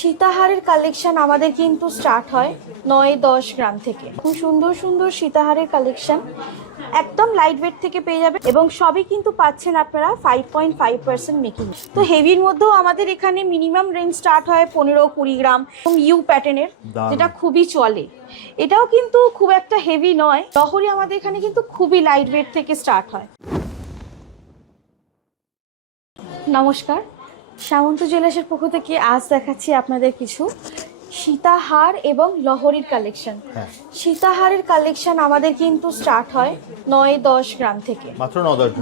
সীতাহারের collection আমাদের কিন্তু start হয় 9-10 গ্রাম থেকে। খুব সুন্দর সুন্দর সীতাহারের কালেকশন একদম লাইট ওয়েট থেকে পেয়ে যাবে এবং সবই কিন্তু পাচ্ছেন আপনারা 5.5% মেকিং। তো হেভির মধ্যেও আমাদের এখানে মিনিমাম রেঞ্জ স্টার্ট হয় 15-20 গ্রাম এবং ইউ প্যাটার্নের, যেটা খুবই চলে। এটাও কিন্তু খুব একটা হেভি নয়। লহরি আমাদের এখানে কিন্তু খুবই লাইট ওয়েট থেকে স্টার্ট হয়। নমস্কার, সামন্ত জুয়েলার্সের পক্ষ থেকে আজ দেখাচ্ছি আপনাদের কিছু সীতাহার এবং লহরির কালেকশন। সীতাহারের কালেকশন আমাদের কিন্তু স্টার্ট হয় 9-10 গ্রাম থেকে। মাত্র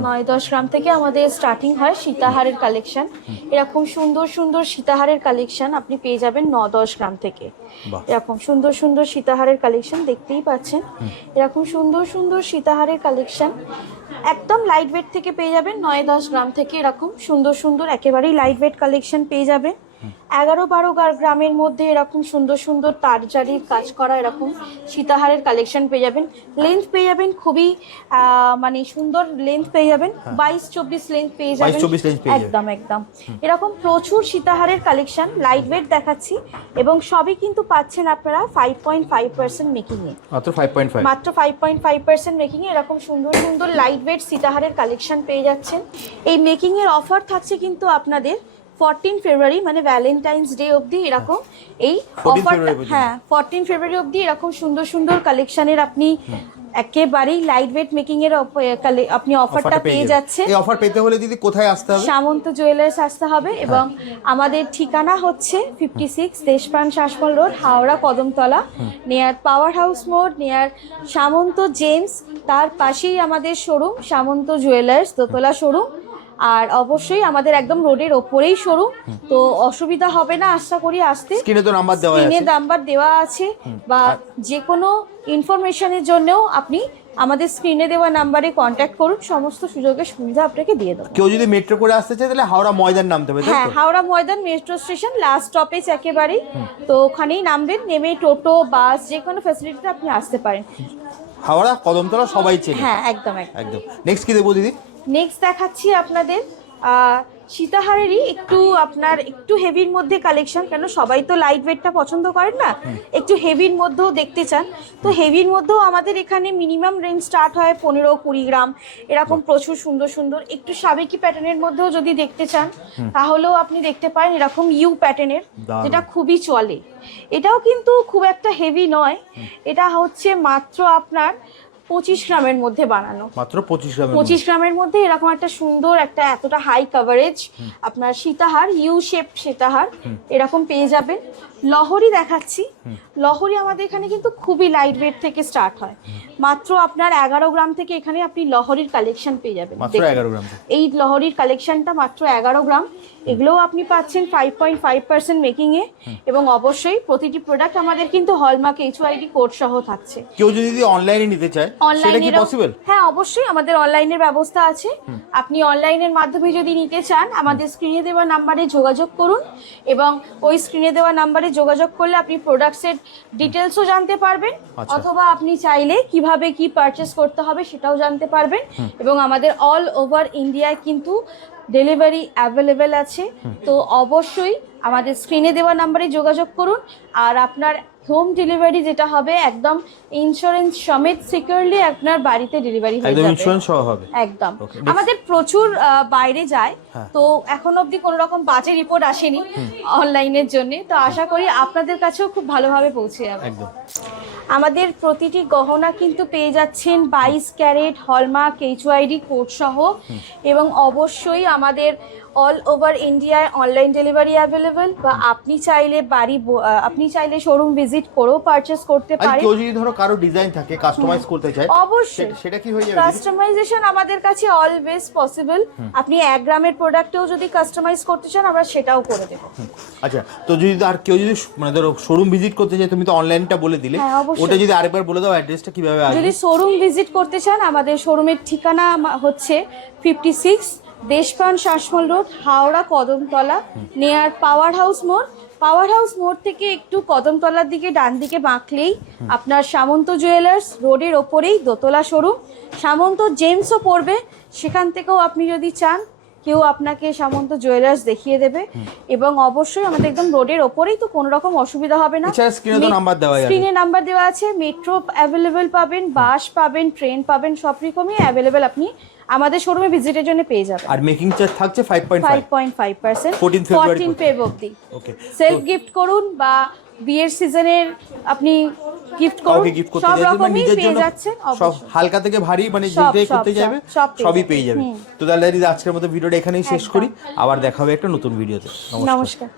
9-10 গ্রাম থেকে আমাদের স্টার্টিং হয় সীতাহারের কালেকশন। এরকম সুন্দর সুন্দর সীতাহারের কালেকশন আপনি পেয়ে যাবেন 9-10 গ্রাম থেকে। এরকম সুন্দর সুন্দর সীতাহারের কালেকশন দেখতেই পাচ্ছেন। এরকম সুন্দর সুন্দর সীতাহারের কালেকশন একদম লাইট ওয়েট থেকে পেয়ে যাবেন 9-10 গ্রাম থেকে। এরকম সুন্দর সুন্দর একেবারেই লাইট ওয়েট কালেকশন পেয়ে যাবেন। 11-12 গ্রামের মধ্যে এরকম সুন্দর সুন্দর তারজারির কাজ করা এরকম সীতাহারের কালেকশন পেয়ে যাবেন। লেন্থ পেয়ে যাবেন খুবই মানে সুন্দর লেন্থ পেয়ে যাবেন, 22-24 লেন্থ পেয়ে যাবেন একদম একদম। এরকম প্রচুর সীতাহারের কালেকশন লাইট ওয়েট দেখাচ্ছি এবং সবই কিন্তু পাচ্ছেন আপনারা 5.5% মেকিং এ। মাত্র 5.5% মেকিং এ এরকম সুন্দর সুন্দর লাইট ওয়েট সীতাহারের কালেকশন পেয়ে যাচ্ছেন। এই মেকিং এর অফার থাকছে কিন্তু আপনাদের 14 ফেব্রুয়ারি মানে ভ্যালেন্টাইন্স ডে অবধি এরকম এই অফারটা। হ্যাঁ, 14 ফেব্রুয়ারি অবধি এরকম সুন্দর সুন্দর কালেকশনের আপনি একেবারেই লাইট ওয়েট মেকিং এর আপনি অফারটা পেয়ে যাচ্ছেন। এই অফার পেতে হলে দিদি কোথায় আসতে হবে? সামন্ত জুয়েলার্স আসতে হবে এবং আমাদের ঠিকানা হচ্ছে 56 Deshpran Sasmal road, Howrah Kadamtala, near power house মোড়, নিয়ার সামন্ত জেমস। তার পাশেই আমাদের শোরুম সামন্ত জুয়েলার্স দোতলা শোরুম। আর অবশ্যই আমাদের একদম রোডের ওপরেই শোরুম, তো অসুবিধা হবে না আশা করি আসতে। স্ক্রিনে তো নাম্বার দেওয়া আছে, স্ক্রিনে নাম্বার দেওয়া আছে, বা যে কোনো ইনফরমেশনের জন্যও আপনি আমাদের স্ক্রিনে দেওয়া নাম্বারে কন্ট্যাক্ট করুন, সমস্ত সুযোগের সুবিধা আপনাকে দিয়ে দেবো। কেউ যদি মেট্রো করে আসতে চায় তাহলে হাওড়া ময়দান নামতে হবে। হ্যাঁ, Howrah Maidan metro station last stoppage একেবারেই, তো ওখানেই নামবেন। নেমে টোটো বাস যে কোনো ফ্যাসিলিটিতে আপনি আসতে পারেন। হাওড়া কদমতলা সবাই চেনে। হ্যাঁ, একদম একদম। নেক্সট কি দেবো দিদি? নেক্সট দেখাচ্ছি আপনাদের সীতাহারেরই একটু হেভির মধ্যে কালেকশন। কেন সবাই তো লাইট ওয়েটটা পছন্দ করেন না, একটু হেভির মধ্যেও দেখতে চান। তো হেভির মধ্যেও আমাদের এখানে মিনিমাম রেঞ্জ স্টার্ট হয় 15-20 গ্রাম এরকম প্রচুর সুন্দর সুন্দর। একটু সাবেকি প্যাটার্নের মধ্যেও যদি দেখতে চান তাহলেও আপনি দেখতে পারেন এরকম ইউ প্যাটার্নের, যেটা খুবই চলে। এটাও কিন্তু খুব একটা হেভি নয়, এটা হচ্ছে মাত্র আপনার 25 গ্রামের মধ্যে বানানো। মাত্র 25 গ্রামের মধ্যে এরকম একটা সুন্দর একটা এতটা হাই কভারেজ আপনার সীতাহার, ইউ শেপ সীতাহার এরকম পেয়ে যাবেন। লহরি দেখাচ্ছি। লহরি আমাদের এখানে কিন্তু খুবই লাইট ওয়েট থেকে স্টার্ট হয়। মাত্র আপনার 11 গ্রাম থেকে এখানে আপনি লহরির কালেকশন পেয়ে যাবেন। এই লহরির কালেকশনটা মাত্র 11 গ্রাম। এগুলোও আপনি পাচ্ছেন 5.5% মেকিং এ এবং অবশ্যই প্রতিটি প্রোডাক্ট আমাদের কিন্তু হলমার্ক HYD কোড সহ থাকছে। কেউ যদি অনলাইনে নিতে চায় সেটা কি পসিবল? হ্যাঁ, অবশ্যই আমাদের অনলাইনের ব্যবস্থা আছে। আপনি অনলাইনের মাধ্যমে যদি নিতে চান আমাদের স্ক্রিনে দেওয়া নাম্বারে যোগাযোগ করুন এবং ওই স্ক্রিনে দেওয়া নাম্বারে যোগাযোগ করলে আপনি প্রোডাক্টসের ডিটেলসও জানতে পারবেন, অথবা আপনি চাইলে কিভাবে কি পারচেস করতে হবে সেটাও জানতে পারবেন। এবং আমাদের অল ওভার ইন্ডিয়ায় কিন্তু ডেলিভারি অ্যাভেলেবেল আছে। তো অবশ্যই আমাদের স্ক্রিনে দেওয়া নাম্বারে যোগাযোগ করুন। আর আপনার হোম ডেলিভারি যেটা হবে একদম ইন্স্যুরেন্স সমেত সিকিউরলি আপনার বাড়িতে ডেলিভারি হয়ে যাবে। ইন্স্যুরেন্স সহ হবে একদম। আমাদের প্রচুর বাইরে যায়, তো এখন অবধি কোনো রকম বাজে রিপোর্ট আসেনি অনলাইনের জন্য, তো আশা করি আপনাদের কাছেও খুব ভালোভাবে পৌঁছে যাবে। একদম। আমাদের প্রতিটি গহনা কিন্তু পেয়ে যাচ্ছেন 22 ক্যারেট হলমার্ক HYD কোড সহ এবং অবশ্যই আমাদের অল ওভার ইন্ডিয়ায় অনলাইন ডেলিভারি অ্যাভেলেবেল, বা আপনি চাইলে শোরুম ভিজিট করেও পারচেস করতে পারেন। কেউ যদি ধরো কারো ডিজাইন থাকে কাস্টমাইজ করতে চায় অবশ্যই সেটা কি হয়ে যাবে? কাস্টমাইজেশন আমাদের কাছে অলওয়েজ পসিবল। আপনি 1 গ্রামের প্রোডাক্টেও যদি কাস্টমাইজ করতে চান আমরা সেটাও করে দেব। আচ্ছা, তো যদি আর কেউ যদি মানে ধরো শোরুম ভিজিট করতে চায়, তুমি তো অনলাইনটা বলে দিলে, ওটা যদি আরেকবার বলে দাও অ্যাড্রেসটা কিভাবে আসবে? যদি শোরুম ভিজিট করতে চান আমাদের শোরুমের ঠিকানা হচ্ছে 56 Deshpran Sasmal road, Howrah Kadamtala, near power house মোড়। পাওয়ার হাউস মোড় থেকে একটু কদমতলার দিকে ডান দিকে বাঁকলেই আপনার সামন্ত জুয়েলার্স রোডের ওপরেই দোতলা শোরুম। সামন্ত জেমসও পড়বে, সেখান থেকেও আপনি যদি চান কেউ আপনাকে সামন্ত জুয়েলার্স দেখিয়ে দেবে এবং অবশ্যই আমাদের একদম রোডের ওপরেই, তো কোনো রকম অসুবিধা হবে না। এছাড়া স্ক্রিনে তো নাম্বার দেওয়া আছে, স্ক্রিনে নাম্বার দেওয়া আছে, মেট্রো অ্যাভেলেবেল পাবেন, বাস পাবেন, ট্রেন পাবেন, সব রকমই অ্যাভেলেবেল আপনি আমাদের শোরুমে ভিজিটের জন্য পেয়ে যাবেন। আর মেকিং চার্জ থাকছে 5.5% 14 ফেব্রুয়ারি অবধি। ওকে, সেলফ গিফট করুন বা বিয়ের সিজনের আপনি গিফট করুন, গিফট করতে সব যাচ্ছেন বা রকমই নিজের পেয়ে জন্য, যাচ্ছেন। সব হালকা থেকে ভারী, মানে যেটাই করতে যাবে সবই পেয়ে যাবে। তো তাহলে আজকের মতো ভিডিওটা এখানেই শেষ করি, আবার দেখা হবে একটা নতুন ভিডিওতে। নমস্কার। নমস্কার।